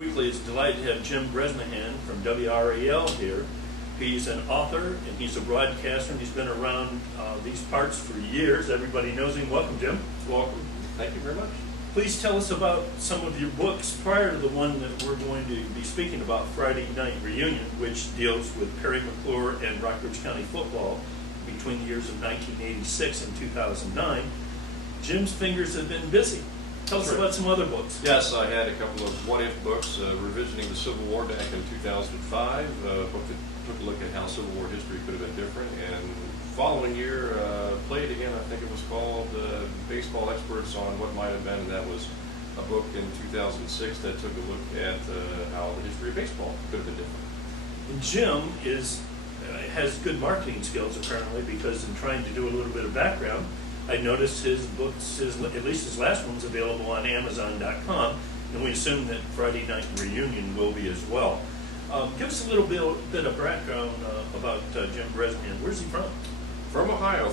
Weekly is delighted to have Jim Bresnahan from WRAL here. He's an author and he's a broadcaster and he's been around these parts for years. Everybody knows him. Welcome, Jim. Welcome. Thank you very much. Please tell us about some of your books prior to the one that we're going to be speaking about, Friday Night Reunion, which deals with Perry McClure and Rockbridge County football between the years of 1986 and 2009. Jim's fingers have been busy. Tell us about some other books. Yes, I had a couple of what-if books, revisiting the Civil War back in 2005, a book that took a look at how Civil War history could have been different, and following year, played again, I think it was called Baseball Experts on What Might Have Been, and that was a book in 2006 that took a look at how the history of baseball could have been different. And Jim has good marketing skills, apparently, because in trying to do a little bit of background, I noticed his books, at least his last one's available on Amazon.com, and we assume that Friday Night Reunion will be as well. Give us a little bit of background about Jim Bresnahan. Where's he from? From Ohio,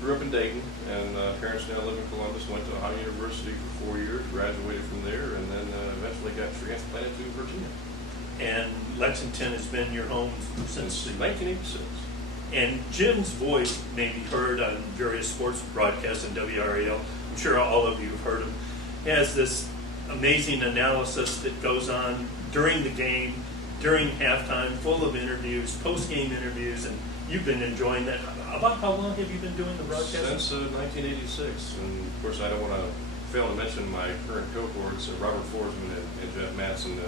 grew up in Dayton, and parents now live in Columbus, went to Ohio University for 4 years, graduated from there, and then eventually got transplanted to Virginia. And Lexington has been your home since 1986. And Jim's voice may be heard on various sports broadcasts and WRAL. I'm sure all of you have heard him. He has this amazing analysis that goes on during the game, during halftime, full of interviews, post-game interviews, and you've been enjoying that. About how long have you been doing the broadcast? Since 1986. And of course, I don't want to fail to mention my current cohorts, Robert Forsman and Jeff Matson.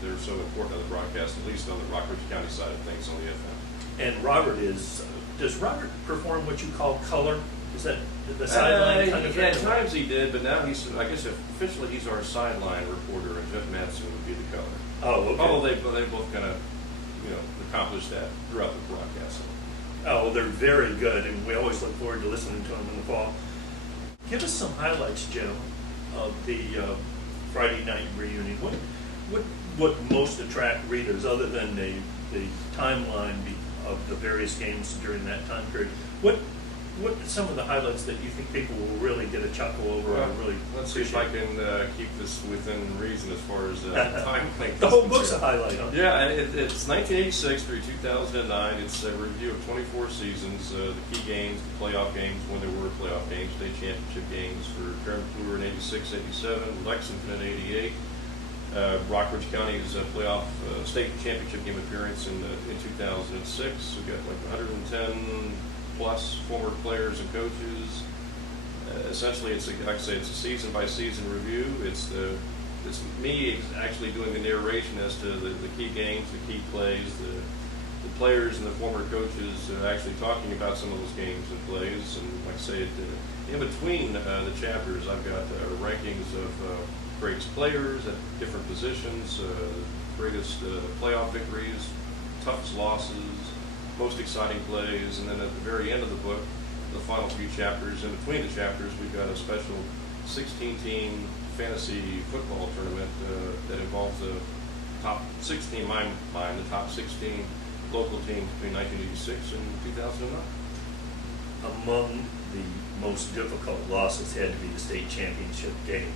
They're so important on the broadcast, at least on the Rockbridge County side of things on the FM. And Robert does Robert perform what you call color? Is that the sideline kind of thing? At times he did, but now I guess officially he's our sideline reporter, and Jeff Matson would be the color. Oh, okay. Although they both kind of, accomplished that throughout the broadcast. Oh, they're very good, and we always look forward to listening to them in the fall. Give us some highlights, Jim, of the Friday Night Reunion. What most attract readers, other than the timeline of the various games during that time period? What are some of the highlights that you think people will really get a chuckle over? Well, really let's see if I can keep this within reason as far as time length. The whole book's a highlight, huh? Yeah, it's 1986 through 2009. It's a review of 24 seasons, the key games, the playoff games, when there were playoff games, state championship games for Perry McClure in 86, 87, Lexington in 88. Rockbridge County's playoff state championship game appearance in 2006. We've got like 110 plus former players and coaches. Essentially, like I say, it's a season by season review. It's me actually doing the narration as to the key games, the key plays, the players and the former coaches actually talking about some of those games and plays. And like I say, in between the chapters, I've got rankings of greatest players at different positions, greatest playoff victories, toughest losses, most exciting plays, and then at the very end of the book, the final few chapters, in between the chapters, we've got a special 16-team fantasy football tournament that involves the top 16, in my mind, the top 16 local teams between 1986 and 2009. Among the most difficult losses had to be the state championship game.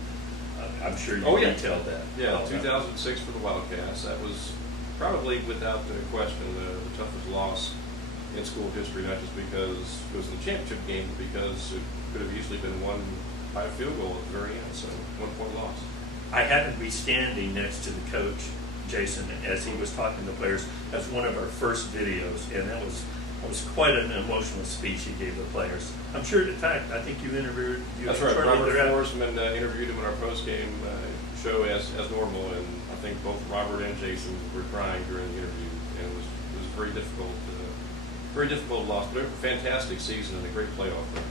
I'm sure you detailed that. Yeah, 2006 for the Wildcats. That was probably, without question, the toughest loss in school history, not just because it was the championship game, but because it could have easily been won by a field goal at the very end, so 1 point loss. I happened to be standing next to the coach, Jason, as he was talking to the players. That's one of our first videos, and that was quite an emotional speech he gave the players. I'm sure, in fact, I think you interviewed. That's right. Robert Forsman interviewed him in our post-game show as normal, and I think both Robert and Jason were crying during the interview, and it was very difficult loss, but a fantastic season and a great playoff run.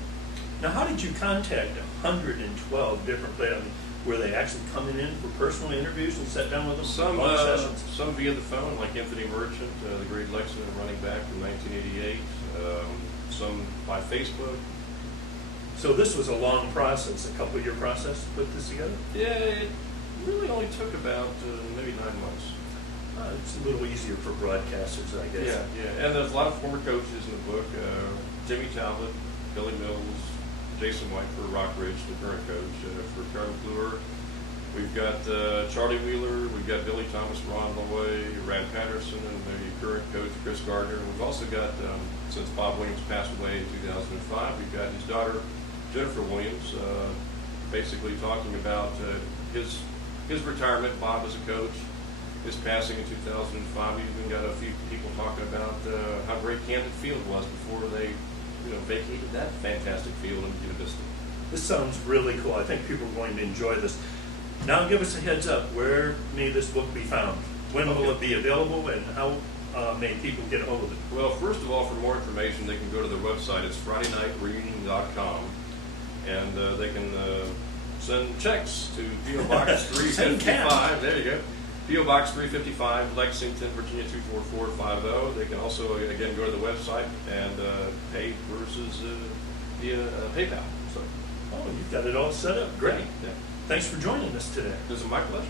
Now, how did you contact 112 different players? Were they actually coming in for personal interviews and sat down with them? Some via the phone, like Anthony Merchant, the great Lexington running back from 1988. Some by Facebook. So this was a long process, a couple-year process to put this together? Yeah, it really only took about maybe 9 months. It's a little easier for broadcasters, I guess. Yeah. And there's a lot of former coaches in the book. Jimmy Talbot, Billy Mills, Jason White for Rockbridge, the current coach, for Perry McClure, We've got Charlie Wheeler, we've got Billy Thomas, Ron Loy, Rad Patterson, and the current coach Chris Gardner. We've also got, since Bob Williams passed away in 2005, we've got his daughter Jennifer Williams, basically talking about his retirement. Bob as a coach, his passing in 2005. We've even got a few people talking about how great Camden Field was before they, vacated that fantastic field in Buena Vista. This sounds really cool. I think people are going to enjoy this. Now give us a heads up. Where may this book be found? When will it be available, and how may people get a hold of it? Well, first of all, for more information, they can go to their website. It's FridayNightReunion.com, and they can send checks to P.O. Box 355. There you go. P.O. Box 355, Lexington, Virginia 24450. They can also, again, go to the website and pay versus via PayPal. So, Oh, you've got it all set up. Great. Yeah. Thanks for joining us today. This is my pleasure.